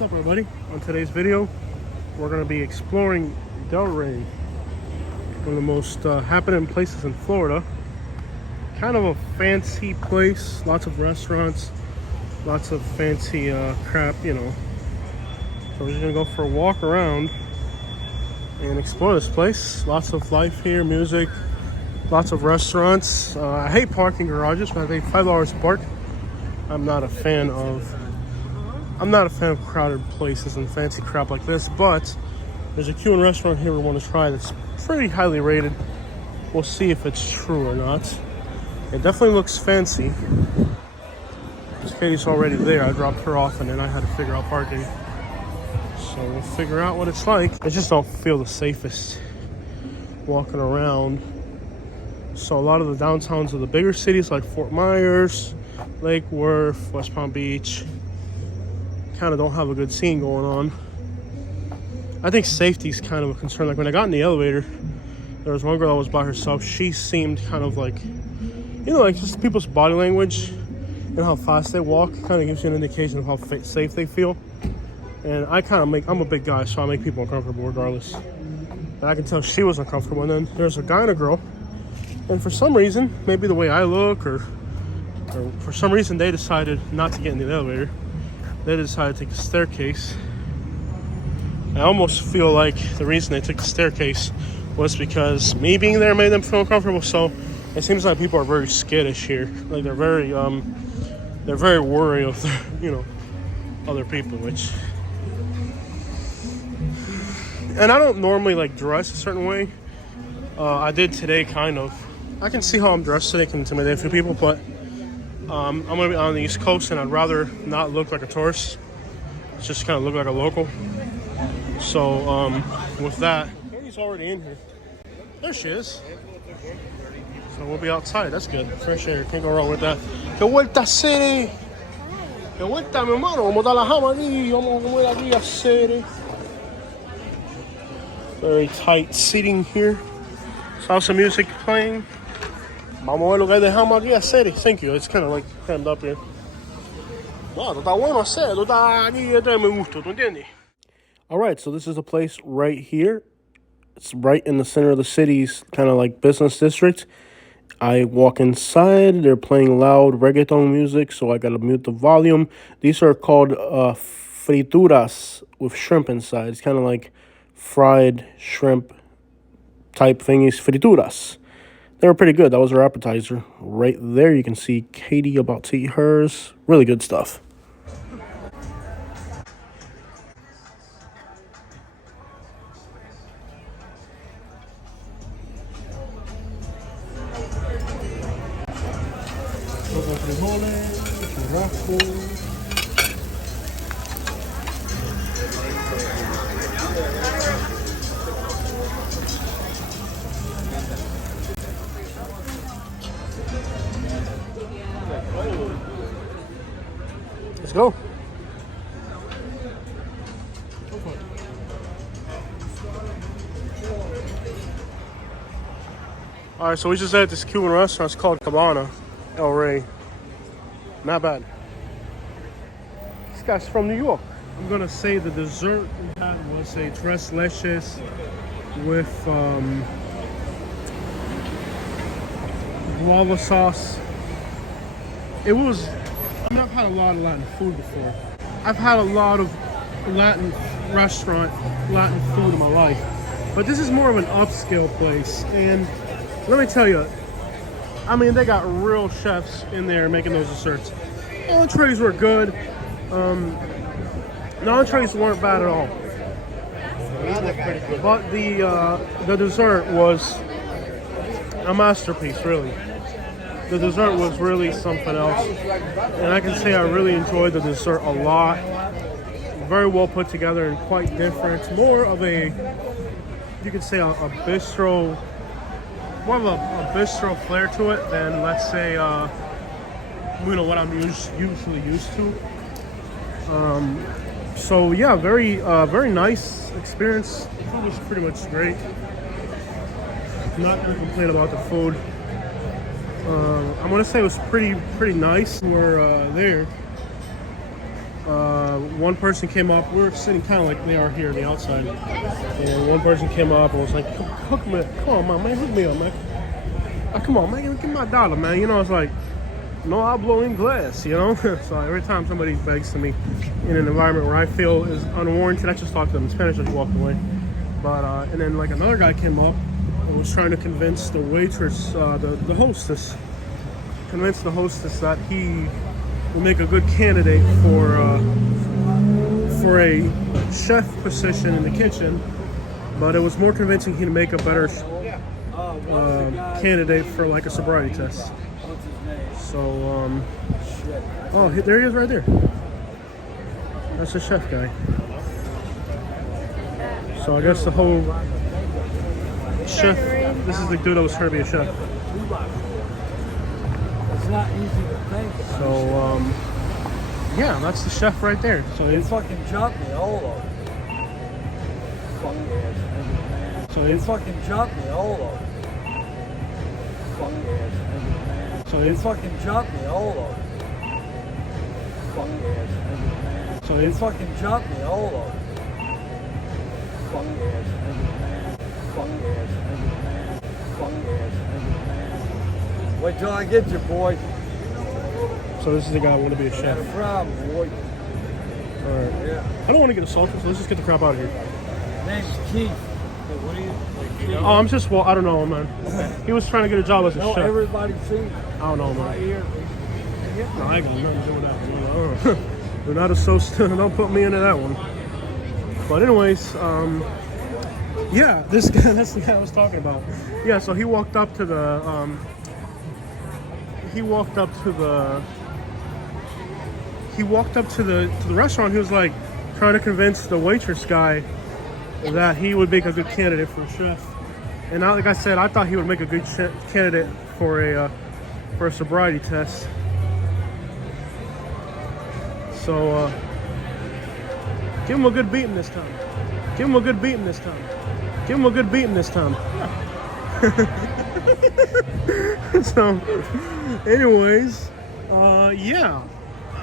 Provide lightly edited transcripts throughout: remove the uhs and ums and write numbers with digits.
What's up, everybody? On today's video, we're going to be exploring Delray, one of the most happening places in Florida. Kind of a fancy place, lots of restaurants, lots of fancy crap, you know. So we're just going to go for a walk around and explore this place. Lots of life here, music, lots of restaurants. I hate parking garages, but I pay $5 to park. I'm not a fan of crowded places and fancy crap like this, but there's a Cuban restaurant here we want to try that's pretty highly rated. We'll see if it's true or not. It definitely looks fancy. Katie's already there. I dropped her off and then I had to figure out parking. So we'll figure out what it's like. I just don't feel the safest walking around. So a lot of the downtowns of the bigger cities like Fort Myers, Lake Worth, West Palm Beach, kind of don't have a good scene going on. I think safety is kind of a concern. Like when I got in the elevator, there was one girl that was by herself. She seemed kind of like, you know, like just people's body language and how fast they walk kind of gives you an indication of how safe they feel. And I'm a big guy, so I make people uncomfortable regardless. And I can tell she was uncomfortable. And then there's a guy and a girl, and for some reason, maybe the way I look or for some reason, they decided not to get in the elevator. They decided to take the staircase. I almost feel like the reason they took the staircase was because me being there made them feel uncomfortable. So it seems like people are very skittish here. Like they're very wary of their, you know, other people. Which, and I don't normally like dress a certain way. I did today, kind of. I can see how I'm dressed today can intimidate a few people, but I'm going to be on the East Coast, and I'd rather not look like a tourist. Just kind of look like a local. So, with that, Katie's already in here. There she is. So we'll be outside. That's good. Fresh air. Can't go wrong with that. Que vuelta, Cere. Que vuelta, mi hermano. Como está la jama aquí. Vamos a comer aquí a Cere. Very tight seating here. Salsa music playing. Vamos a ver lo que dejamos aquí a hacer. Thank you. It's kind of like crammed up here. No, tú estás bueno hacer. Tú estás aquí. Esto es mi gusto. ¿Tú entiendes? All right, so this is a place right here. It's right in the center of the city's kind of like business district. I walk inside. They're playing loud reggaeton music, so I got to mute the volume. These are called frituras with shrimp inside. It's kind of like fried shrimp type thingies. Frituras. They were pretty good. That was our appetizer. Right there, you can see Katie about to eat hers. Really good stuff. Let's go. All right, so we just at this Cuban restaurant. It's called Cabana, Delray. Not bad. This guy's from New York. I'm gonna say the dessert we had was a tres leches with guava sauce. It was. I mean, I've had a lot of Latin food before. I've had a lot of Latin food in my life. But this is more of an upscale place. And let me tell you, I mean, they got real chefs in there making those desserts. Entrees were good. The entrees weren't bad at all. But the dessert was a masterpiece, really. The dessert was really something else. And I can say I really enjoyed the dessert a lot. Very well put together and quite different. More of a, you could say a bistro, more of a bistro flair to it than, let's say, you know, what I'm usually used to. So yeah, very nice experience. The food was pretty much great. Not gonna complain about the food. I'm gonna say it was pretty nice. We're there. one person came up. We were sitting kind of like they are here on the outside, and one person came up and was like, "Hook me, come on, man, hook me up, man. Come on, man, give me my dollar, man." You know, it's like, no hablo inglés, you know. So every time somebody begs to me in an environment where I feel is unwarranted, I just talk to them in Spanish. I just walk away. But and then like another guy came up and was trying to convince the waitress, the hostess, that he will make a good candidate for a chef position in the kitchen, but it was more convincing he'd make a better candidate for like a sobriety test. So, oh, there he is right there. That's the chef guy. So I guess the whole chef, this is the dude that was trying to be a chef. It's not easy to think. So, yeah, that's the chef right there. So They fucking jumped me all over. So They fucking jumped me all over. So They fucking jumped me all over. So They fucking jumped me all over. Wait till I get you, boy. So this is the guy that want to be a Got chef. a problem, boy. All right. Yeah. I don't want to get assaulted, so let's just get the crap out of here. Name's Keith. What do you Oh, I'm just, well, I don't know, man. He was trying to get a job as a No, chef. everybody sees I don't know, my man. ear. No, I ain't got nothing to do with that one. We're not associated. Don't put me into that one. But anyways, yeah, this guy, that's the guy I was talking about. Yeah, so he walked up to the, restaurant. He was like trying to convince the waitress guy that he would make a good candidate for a chef. And like I said, I thought he would make a good candidate for a sobriety test. So give him a good beating this time. Give him a good beating this time. Give him a good beating this time. So, anyways, yeah,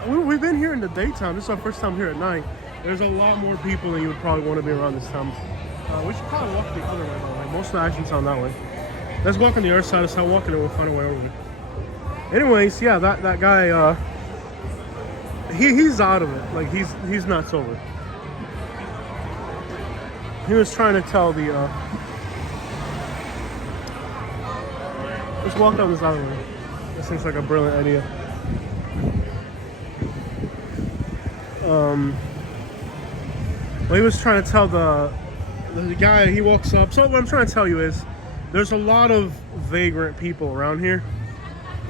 we've been here in the daytime. This is our first time here at night. There's a lot more people than you would probably want to be around this time. We should probably walk the other way, though. Like, most of the action's on that way. Let's walk on the other side. Let's start walking and we'll find a way over. Anyways, yeah, that guy, he's out of it. Like, he's not sober. He was trying to tell the, let's walk down this other way. That seems like a brilliant idea. Well, he was trying to tell the guy, he walks up. So what I'm trying to tell you is there's a lot of vagrant people around here,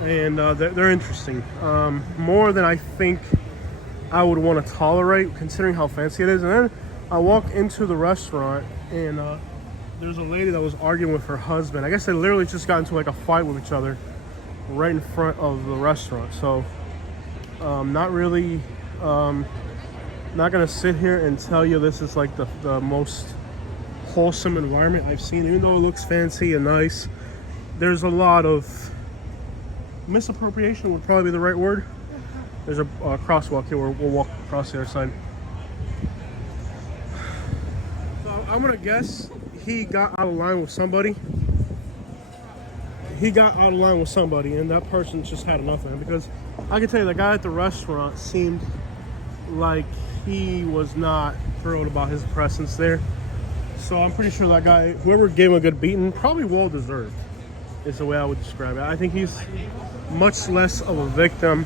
and they're interesting. More than I think I would want to tolerate, considering how fancy it is. And then I walk into the restaurant, and there's a lady that was arguing with her husband. I guess they literally just got into like a fight with each other right in front of the restaurant. So not really, not gonna sit here and tell you this is like the most wholesome environment I've seen. Even though it looks fancy and nice, there's a lot of misappropriation would probably be the right word. There's a crosswalk here where we'll walk across the other side. So I'm gonna guess he got out of line with somebody. He got out of line with somebody, and that person just had enough of him. Because I can tell you, the guy at the restaurant seemed like he was not thrilled about his presence there. So I'm pretty sure that guy, whoever gave him a good beating, probably well deserved, is the way I would describe it. I think he's much less of a victim.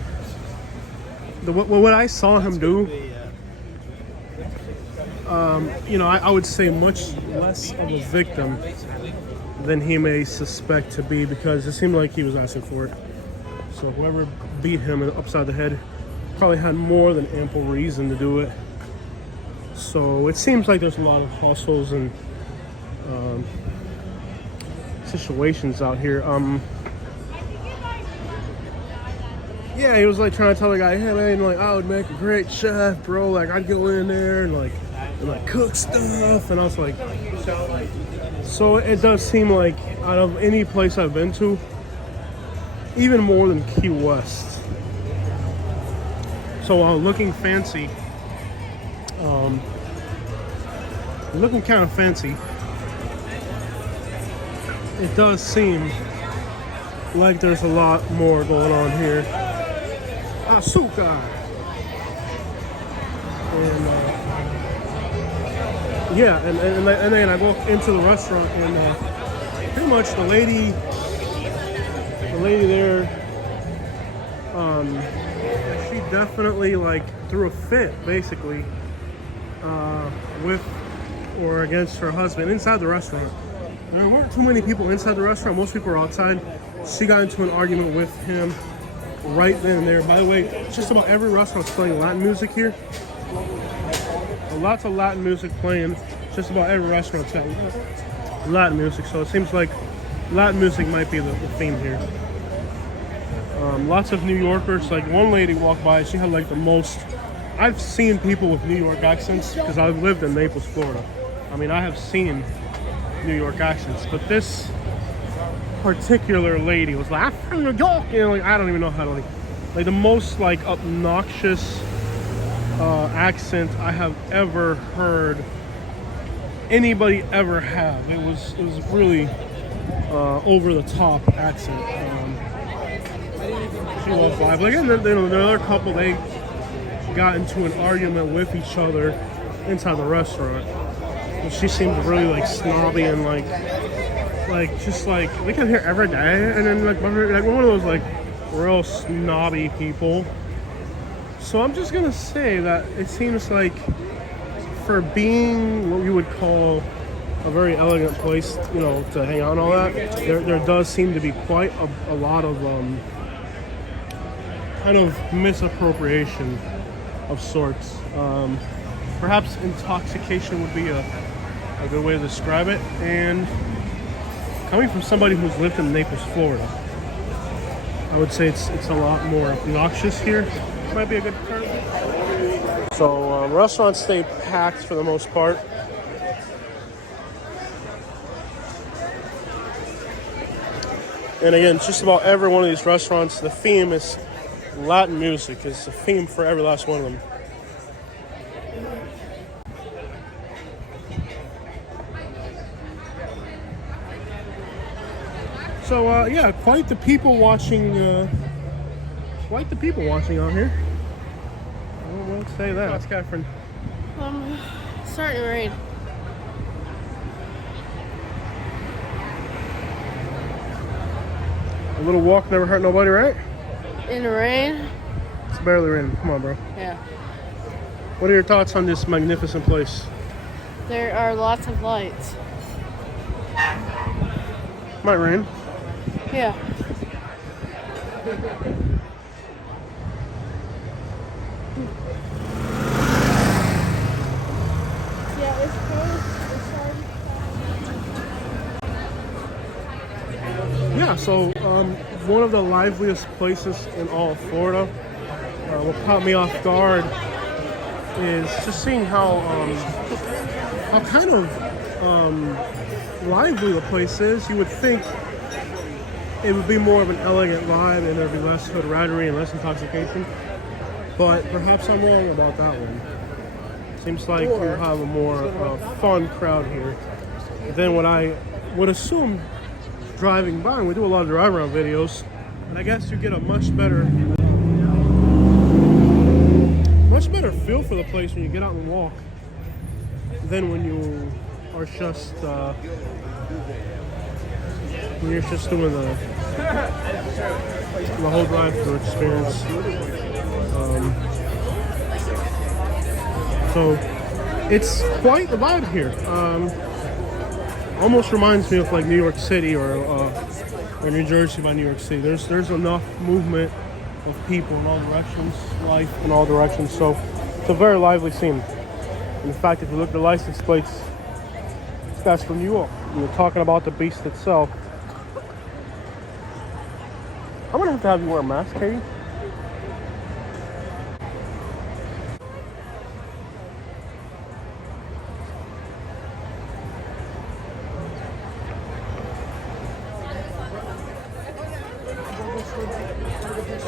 What I saw him do, you know, I would say much less of a victim than he may suspect to be, because it seemed like he was asking for it. So whoever beat him upside the head probably had more than ample reason to do it. So it seems like there's a lot of hustles and situations out here. Yeah, he was like trying to tell the guy, hey man, like I would make a great chef, bro. Like I'd go in there and like cook stuff, and I was like, so it does seem like out of any place I've been to, even more than Key West. So while looking fancy, looking kind of fancy. It does seem like there's a lot more going on here. Azúcar. And yeah, and then I walk into the restaurant, and pretty much the lady there, she definitely like threw a fit, basically, with or against her husband inside the restaurant. There weren't too many people inside the restaurant. Most people were outside. She got into an argument with him right then and there. By the way, just about every restaurant's playing Latin music here. Lots of Latin music playing. Just about every restaurant's got Latin music, so it seems like Latin music might be the theme here. Lots of New Yorkers. Like one lady walked by, she had like the most. I've seen people with New York accents because I've lived in Naples, Florida. I mean, I have seen New York accents, but this particular lady was like, "I'm from New York," you know, like I don't even know how to like the most like obnoxious accent I have ever heard anybody ever have. It was really over the top accent. She walked by, but again, the other couple, they got into an argument with each other inside the restaurant. And she seemed really like snobby and like just like we come here every day, and then like one of those like real snobby people. So I'm just gonna say that it seems like for being what you would call a very elegant place, you know, to hang out and all that, there does seem to be quite a lot of kind of misappropriation of sorts. Perhaps intoxication would be a good way to describe it. And coming from somebody who's lived in Naples, Florida, I would say it's a lot more obnoxious here. Might be a good term. So restaurants stay packed for the most part. And again, just about every one of these restaurants, the theme is Latin music. It's a theme for every last one of them. So yeah, quite the people watching out here. I won't say that. That's Catherine. It's starting to rain. A little walk never hurt nobody, right? In the rain? It's barely raining. Come on, bro. Yeah. What are your thoughts on this magnificent place? There are lots of lights. Might rain. Yeah. Yeah, so one of the liveliest places in all of Florida. What caught me off guard is just seeing how kind of lively the place is. You would think it would be more of an elegant vibe and there'd be less hood rattery and less intoxication. But perhaps I'm wrong about that one. Seems like you have a more fun crowd here than what I would assume driving by. And we do a lot of drive around videos, and I guess you get a much better feel for the place when you get out and walk than when you are just when you're just doing the whole drive-through experience. So it's quite a vibe here. Almost reminds me of like New York City or New Jersey by New York City. There's enough movement of people in all directions, life in all directions. So it's a very lively scene. In fact, if you look at the license plates, this guy's from New York. We're talking about the beast itself. I'm gonna have to have you wear a mask, Katie.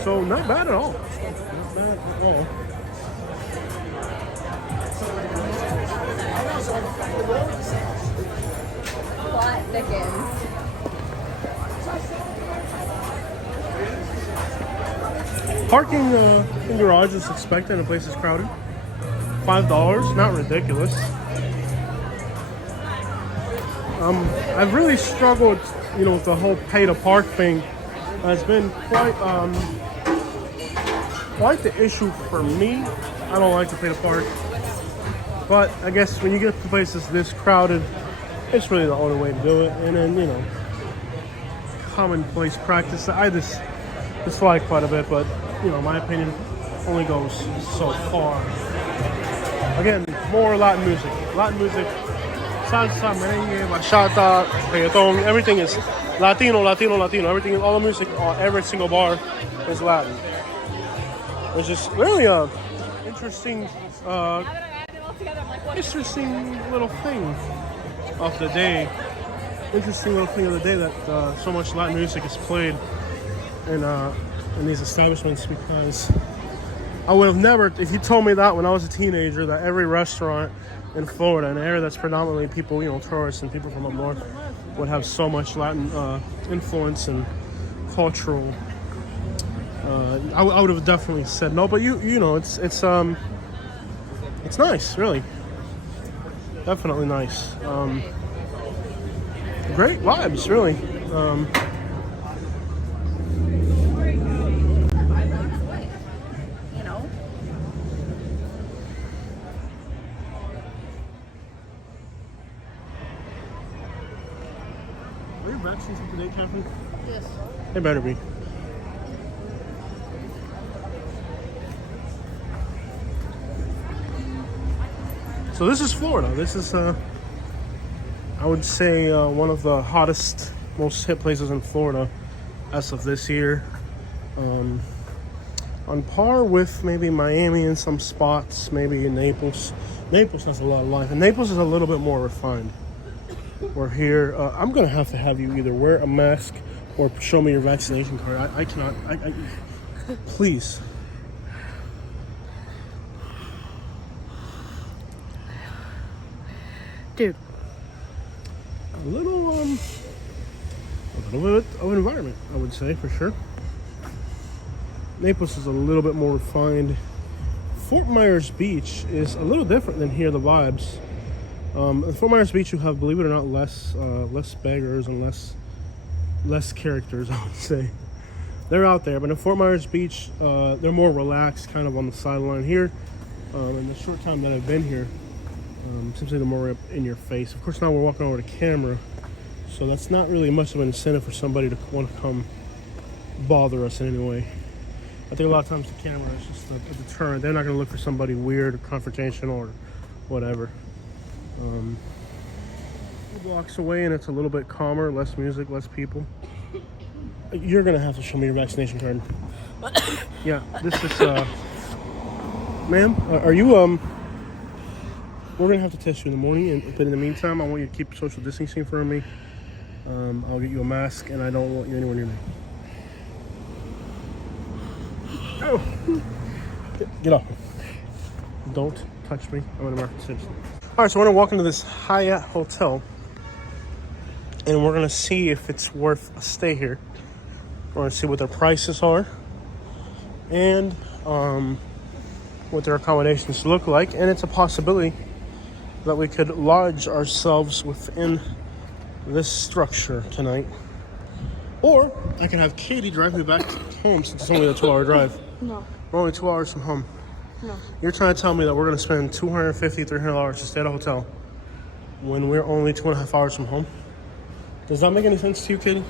So not bad at all. Not bad at all. Plot thickens. Parking in garage is expected and the place is crowded. $5, not ridiculous. I've really struggled, with the whole pay to park thing. It's been quite the issue for me. I don't like to pay to park, but I guess when you get to places this crowded, it's really the only way to do it. And then commonplace practice I just dislike quite a bit, but my opinion only goes so far. Again, more Latin music, salsa, merengue, bachata, reggaeton. Everything is Latino. Everything, all the music on every single bar is Latin. It's just really interesting little thing of the day. Interesting little thing of the day that so much Latin music is played in these establishments, because I would have never, if you told me that when I was a teenager, that every restaurant in Florida, an area that's predominantly people, tourists and people from up north, would have so much Latin influence and cultural. I would have definitely said no, but it's nice, really, definitely nice. Great vibes, really. Are your vaccines up to date, Catherine? Yes. They better be. So this is Florida. This is, I would say, one of the hottest, most hit places in Florida as of this year. On par with maybe Miami in some spots, maybe in Naples. Naples has a lot of life, and Naples is a little bit more refined. We're here. I'm gonna have to have you either wear a mask or show me your vaccination card. I cannot. Please. Dude. A little bit of an environment, I would say, for sure. Naples is a little bit more refined. Fort Myers Beach is a little different than here, the vibes. At Fort Myers Beach, you have, believe it or not, less beggars and less characters, I would say. They're out there, but in Fort Myers Beach, they're more relaxed, kind of on the sideline here. In the short time that I've been here, seems like they're more up in your face. Of course, now we're walking over the camera, so that's not really much of an incentive for somebody to want to come bother us in any way. I think a lot of times the camera is just a deterrent. They're not going to look for somebody weird or confrontational or whatever. 2 blocks away, and it's a little bit calmer, less music, less people. You're going to have to show me your vaccination card. Yeah, this is, ma'am, are you, we're going to have to test you in the morning, but in the meantime, I want you to keep social distancing from me. I'll get you a mask, and I don't want you anywhere near me. Oh. Get off me. Don't touch me. I'm an American citizen. All right, so we're going to walk into this Hyatt hotel, and we're going to see if it's worth a stay here. We're going to see what their prices are and what their accommodations look like. And it's a possibility that we could lodge ourselves within this structure tonight. Or I can have Katie drive me back home since it's only a 2-hour drive. No. We're only 2 hours from home. No. You're trying to tell me that we're going to spend $250, $300 to stay at a hotel when we're only 2.5 hours from home? Does that make any sense to you, Katie?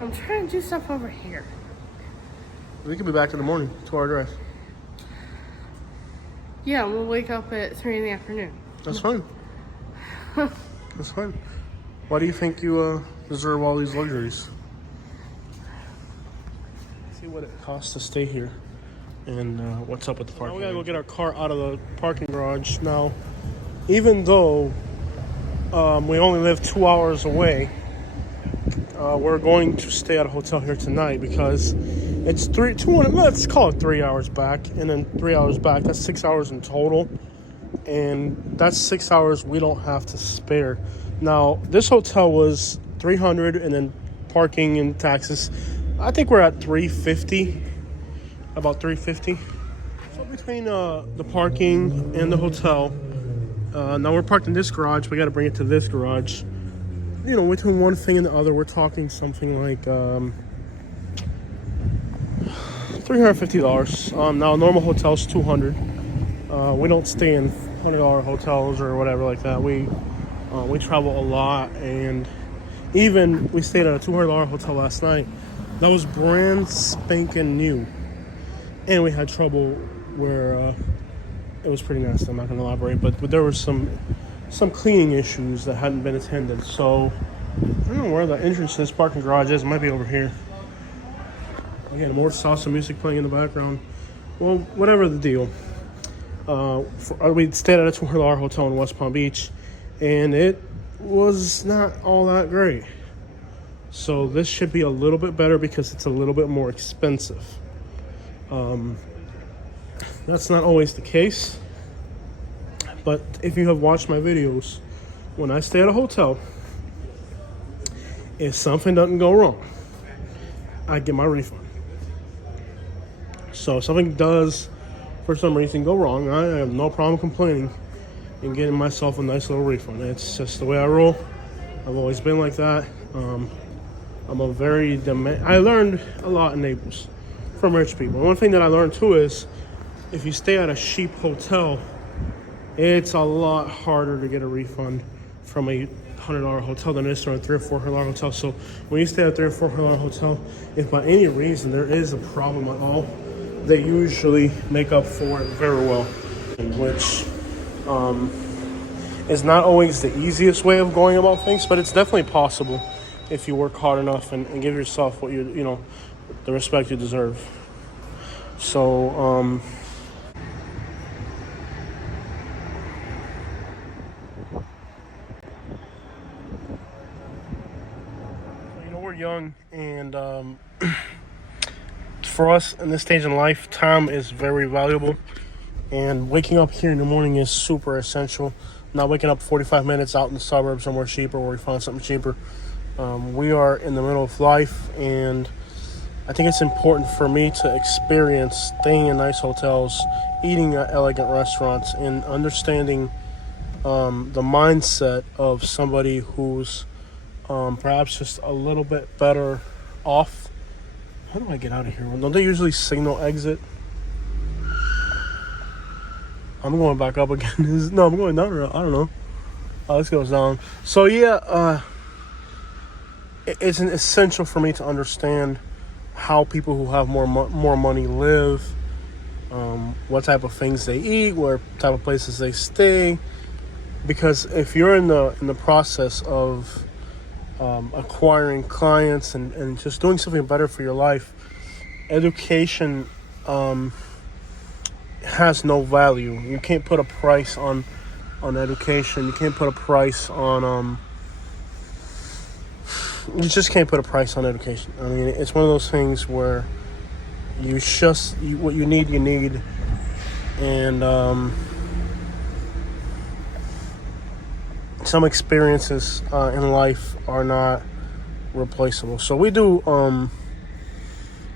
I'm trying to do stuff over here. We could be back in the morning, 2-hour drive. Yeah, we'll wake up at 3 in the afternoon. That's fine. That's fine. Why do you think you deserve all these luxuries? See what it costs to stay here and what's up with the parking. Now we gotta go get our car out of the parking garage. Now, even though we only live 2 hours away, we're going to stay at a hotel here tonight because it's let's call it 3 hours back, and then 3 hours back. That's 6 hours in total. and that's 6 hours we don't have to spare. Now, this hotel was $300, and then parking and taxes, I think we're at $350, about $350. So between the parking and the hotel, now we're parked in this garage. We got to bring it to this garage. You know, between one thing and the other, we're talking something like $350. Now a normal hotel's $200. We don't stay in $100 hotels or whatever like that. We travel a lot, and even we stayed at a $200 hotel last night. That was brand spanking new, and we had trouble where it was pretty nasty. I'm not going to elaborate, but there were some cleaning issues that hadn't been attended. So I don't know where the entrance to this parking garage is. It might be over here. Again, more salsa music playing in the background. Well, whatever the deal. We stayed at a $200 hotel in West Palm Beach, and it was not all that great. So this should be a little bit better because it's a little bit more expensive. That's not always the case, but if you have watched my videos, when I stay at a hotel, if something doesn't go wrong, I get my refund. So if something does, for some reason, go wrong, I have no problem complaining and getting myself a nice little refund. It's just the way I roll. I've always been like that. I'm a very I learned a lot in Naples from rich people. One thing that I learned too is if you stay at a cheap hotel, it's a lot harder to get a refund from a $100 hotel than it is from a $300 or $400 hotel. So when you stay at a $300 or $400 hotel, if by any reason there is a problem at all, they usually make up for it very well, which is not always the easiest way of going about things, but it's definitely possible if you work hard enough and give yourself what you know, the respect you deserve. So we're young, and for us in this stage in life, time is very valuable, and waking up here in the morning is super essential. Not waking up 45 minutes out in the suburbs somewhere cheaper where we find something cheaper. We are in the middle of life, and I think it's important for me to experience staying in nice hotels, eating at elegant restaurants, and understanding the mindset of somebody who's perhaps just a little bit better off. How do I get out of here? Don't they usually signal exit? I'm going back up again. No, I'm going down. I don't know. Oh, this goes down. So yeah, it's an essential for me to understand how people who have more money live, what type of things they eat, what type of places they stay. Because if you're in the process of acquiring clients and just doing something better for your life, education has no value. You can't put a price on education. You can't put a price on you just can't put a price on education. I mean, it's one of those things where what you need, and some experiences in life are not replaceable. So we do,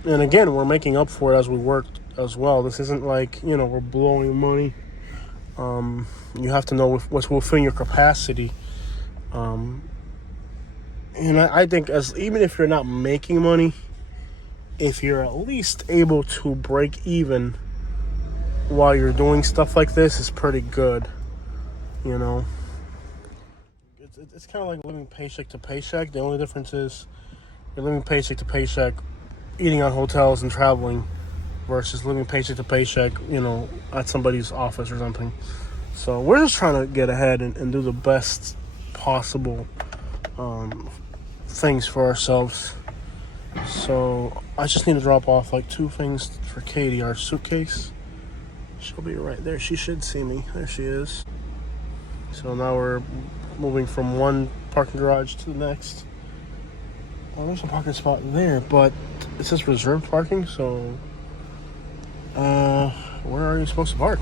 and again, we're making up for it as we work as well. This isn't like, we're blowing money. You have to know what's within your capacity. And I think even if you're not making money, if you're at least able to break even while you're doing stuff like this, is pretty good. It's kind of like living paycheck to paycheck. The only difference is you're living paycheck to paycheck, eating on hotels and traveling, versus living paycheck to paycheck, at somebody's office or something. So we're just trying to get ahead and do the best possible things for ourselves. So I just need to drop off like 2 things for Katie, our suitcase. She'll be right there. She should see me. There she is. So now we're moving from one parking garage to the next. Well, there's a parking spot there, but it says reserved parking, so where are you supposed to park?